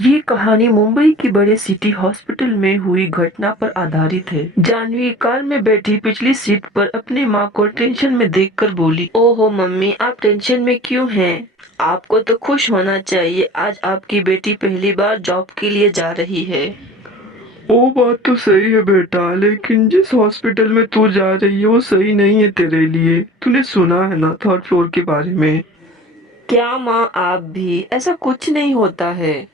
ये कहानी मुंबई की बड़े सिटी हॉस्पिटल में हुई घटना पर आधारित है। जानवी कार में बैठी पिछली सीट पर अपनी माँ को टेंशन में देखकर बोली, ओहो मम्मी, आप टेंशन में क्यों हैं? आपको तो खुश होना चाहिए, आज आपकी बेटी पहली बार जॉब के लिए जा रही है। वो बात तो सही है बेटा, लेकिन जिस हॉस्पिटल में तू जा रही है वो सही नहीं है तेरे लिए। तूने सुना है ना थर्ड फ्लोर के बारे में। क्या माँ, आप भी? ऐसा कुछ नहीं होता है।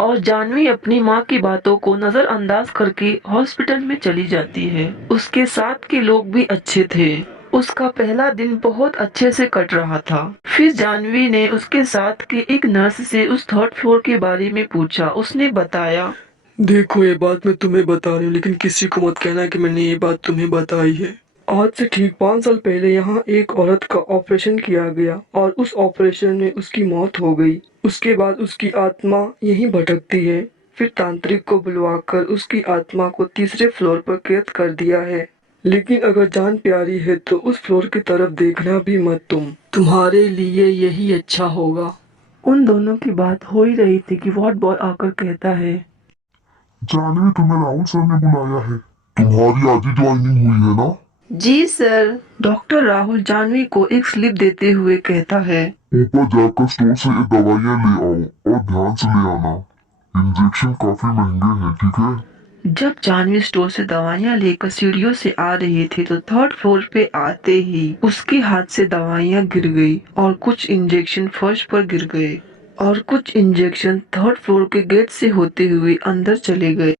और जानवी अपनी माँ की बातों को नजरअंदाज करके हॉस्पिटल में चली जाती है। उसके साथ के लोग भी अच्छे थे। उसका पहला दिन बहुत अच्छे से कट रहा था। फिर जानवी ने उसके साथ के एक नर्स से उस थर्ड फ्लोर के बारे में पूछा। उसने बताया, देखो ये बात मैं तुम्हें बता रही हूँ, लेकिन किसी को मत कहना कि मैंने ये बात तुम्हें बताई है। आज से ठीक 5 साल पहले यहाँ एक औरत का ऑपरेशन किया गया और उस ऑपरेशन में उसकी मौत हो गई। उसके बाद उसकी आत्मा यहीं भटकती है। फिर तांत्रिक को बुलवाकर उसकी आत्मा को तीसरे फ्लोर पर कैद कर दिया है। लेकिन अगर जान प्यारी है तो उस फ्लोर की तरफ देखना भी मत। तुम्हारे लिए यही अच्छा होगा। उन दोनों की बात हो ही रही थी कि वार्ड बॉय आकर कहता है, जानवी, तुम्हें राहुल सर ने बुलाया है। तुम्हारी आज ही ज्वाइनिंग हुई है ना? जी सर। डॉक्टर राहुल जानवी को एक स्लिप देते हुए कहता है, ऊपर जाकर स्टोर से ये दवाइयाँ ले आओ और ध्यान से ले आना। इंजेक्शन काफी महंगे हैं, ठीक है? जब जानवी स्टोर से दवाइयाँ लेकर सीढ़ियों से आ रही थी तो थर्ड फ्लोर पे आते ही उसके हाथ से दवाइयाँ गिर गई और कुछ इंजेक्शन फर्श पर गिर गए और कुछ इंजेक्शन थर्ड फ्लोर के गेट से होते हुए अंदर चले गए।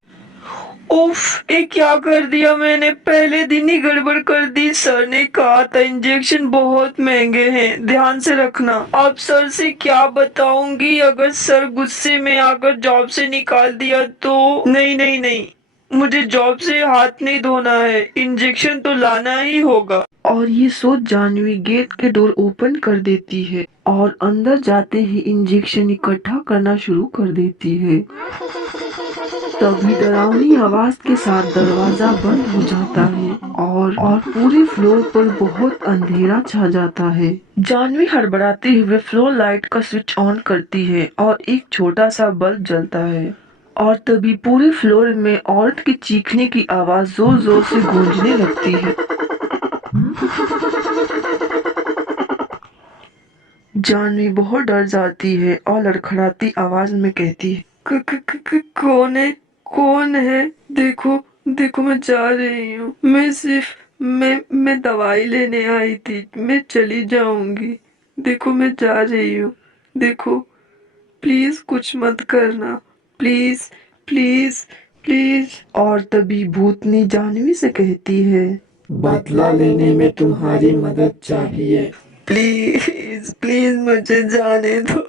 उफ, ये क्या कर दिया मैंने? पहले दिन ही गड़बड़ कर दी। सर ने कहा था इंजेक्शन बहुत महंगे हैं, ध्यान से रखना। अब सर से क्या बताऊंगी? अगर सर गुस्से में आकर जॉब से निकाल दिया तो? नहीं नहीं नहीं, मुझे जॉब से हाथ नहीं धोना है, इंजेक्शन तो लाना ही होगा। और ये सोच जानवी गेट के डोर ओपन कर देती है और अंदर जाते ही इंजेक्शन इकट्ठा करना शुरू कर देती है। तभी डरावनी आवाज के साथ दरवाजा बंद हो जाता है और पूरे फ्लोर पर बहुत अंधेरा छा जाता है। जानवी हड़बड़ाते हुए फ्लोर लाइट का स्विच ऑन करती है और एक छोटा सा बल्ब जलता है और तभी पूरे फ्लोर में औरत की चीखने की आवाज जोर जोर से गूंजने लगती है। जानवी बहुत डर जाती है और लड़खड़ाती आवाज में कहती है, कौन है? कौन है? देखो, देखो मैं जा रही हूँ। मैं दवाई लेने आई थी, मैं चली जाऊंगी। देखो मैं जा रही हूँ। देखो, प्लीज कुछ मत करना, प्लीज, प्लीज, प्लीज। और तभी भूतनी जानवी से कहती है, बदला लेने में तुम्हारी मदद चाहिए। प्लीज प्लीज मुझे जाने दो।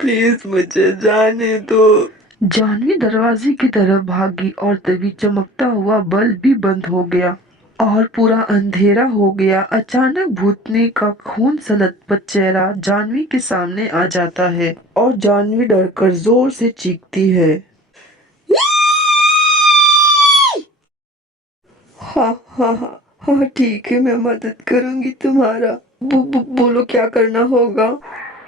प्लीज मुझे जाने दो। जानवी दरवाजे की तरफ भागी और तभी चमकता हुआ बल्ब भी बंद हो गया और पूरा अंधेरा हो गया। अचानक भूतनी का खून सलतपत चेहरा जानवी के सामने आ जाता है और जानवी डरकर जोर से चीखती है। हाँ हाँ हाँ हाँ, ठीक है, मैं मदद करूंगी तुम्हारा। बोलो क्या करना होगा।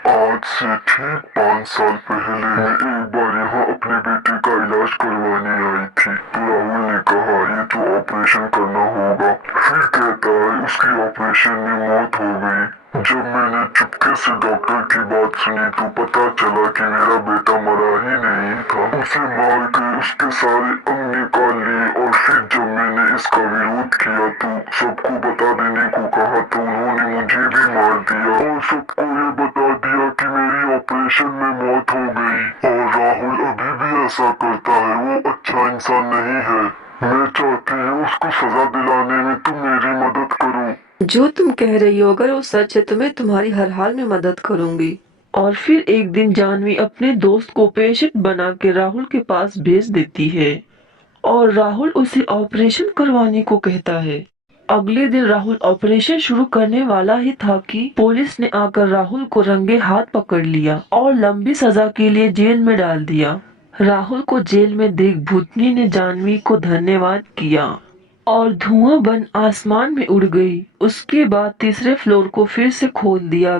आज से ठीक 5 साल पहले मैं एक बार यहाँ अपनी बेटी का इलाज करवाने आई थी। तो राहुल ने कहा ये तो ऑपरेशन करना होगा। फिर कहता है उसकी ऑपरेशन में मौत हो गई। जब मैंने चुपके से डॉक्टर की बात सुनी तो पता चला कि मेरा बेटा मरा ही नहीं था। उसे मार के उसके सारे अंग निकाल लिए और फिर जब मैंने इसका विरोध किया तो सबको बता देने को कहा तो उन्होंने मुझे भी मार दिया और सबको ये बता दिया कि मेरी ऑपरेशन में मौत हो गई। और राहुल अभी भी ऐसा करता है, वो अच्छा इंसान नहीं है। मैं चाहती हूँ उसको सजा दिलाने में तुम मेरी मदद करो। जो तुम कह रही हो अगर वो सच है तो मैं तुम्हारी हर हाल में मदद करूंगी। और फिर एक दिन जानवी अपने दोस्त को पेशेंट बना के राहुल के पास भेज देती है और राहुल उसे ऑपरेशन करवाने को कहता है। अगले दिन राहुल ऑपरेशन शुरू करने वाला ही था कि पुलिस ने आकर राहुल को रंगे हाथ पकड़ लिया और लंबी सजा के लिए जेल में डाल दिया। राहुल को जेल में देख भूतनी ने जानवी को धन्यवाद किया और धुआं बन आसमान में उड़ गई। उसके बाद तीसरे फ्लोर को फिर से खोल दिया